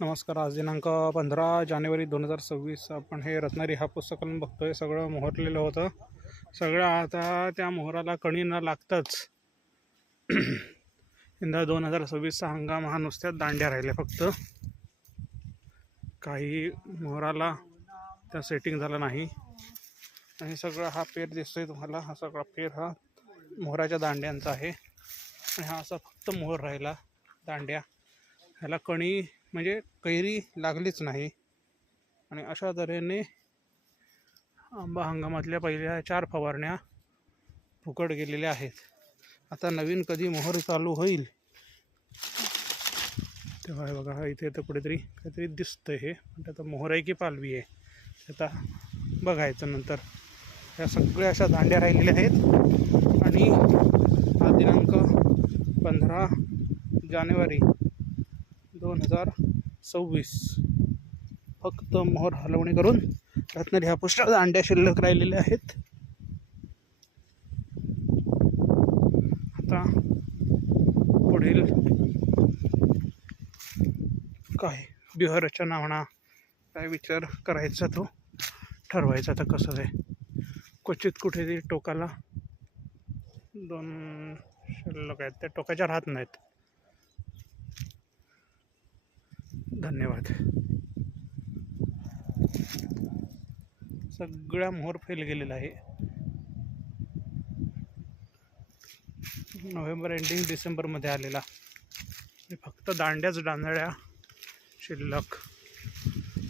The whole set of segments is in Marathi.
नमस्कार. आज दिनांक 15 जानेवारी 2026. आपण हे रत्नागिरी हा पुस्तकाला बघतोय. सगळं मोहरलेलं होतं. सगळं आता त्या मोहराला कणी न लागताच यंदा 2026चा हंगाम हा नुसत्याच दांड्या राहिल्या फक्त. काही मोहराला त्या सेटिंग झालं नाही आणि सगळा हा पेर दिसतोय तुम्हाला. हा सगळा पेर हा मोहराच्या दांड्यांचा आहे आणि हा असा फक्त मोहर राहिला दांड्या. ह्याला कणी म्हणजे कैरी लागलीच नाही आणि अशा तऱ्हेने आंबा हंगामातल्या पहिल्या 4 फवारण्या फुकट गेलेल्या आहेत. आता नवीन कधी मोहर चालू होईल तेव्हा बघा, इथे तर कुठेतरी काहीतरी दिसतंय. हे म्हणजे आता मोहर आहे की पालवी आहे आता बघायचं नंतर. ह्या सगळ्या अशा दांड्या राहिलेल्या आहेत आणि हा दिनांक 15 जानेवारी 2026 फक्त मोहर हलवणी करून रत्नागिरी ह्या पुष्कळ दांड्या शिल्लक राहिलेल्या आहेत. आता पुढील काय व्यूहरचना म्हणा, काय विचार करायचा तो ठरवायचा. आता कसं आहे, क्वचित कुठेतरी टोकाला 2 शिल्लक आहेत, त्या टोकाच्या राहत नाहीत. धन्यवाद. सगळ्या मोहर फेल गेलेला आहे. नोव्हेंबर एंडिंग डिसेंबरमध्ये आलेला. फक्त दांड्याच दांड्या शिल्लक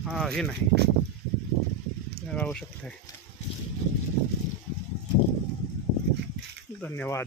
हे नाही आवश्यकता आहे. धन्यवाद.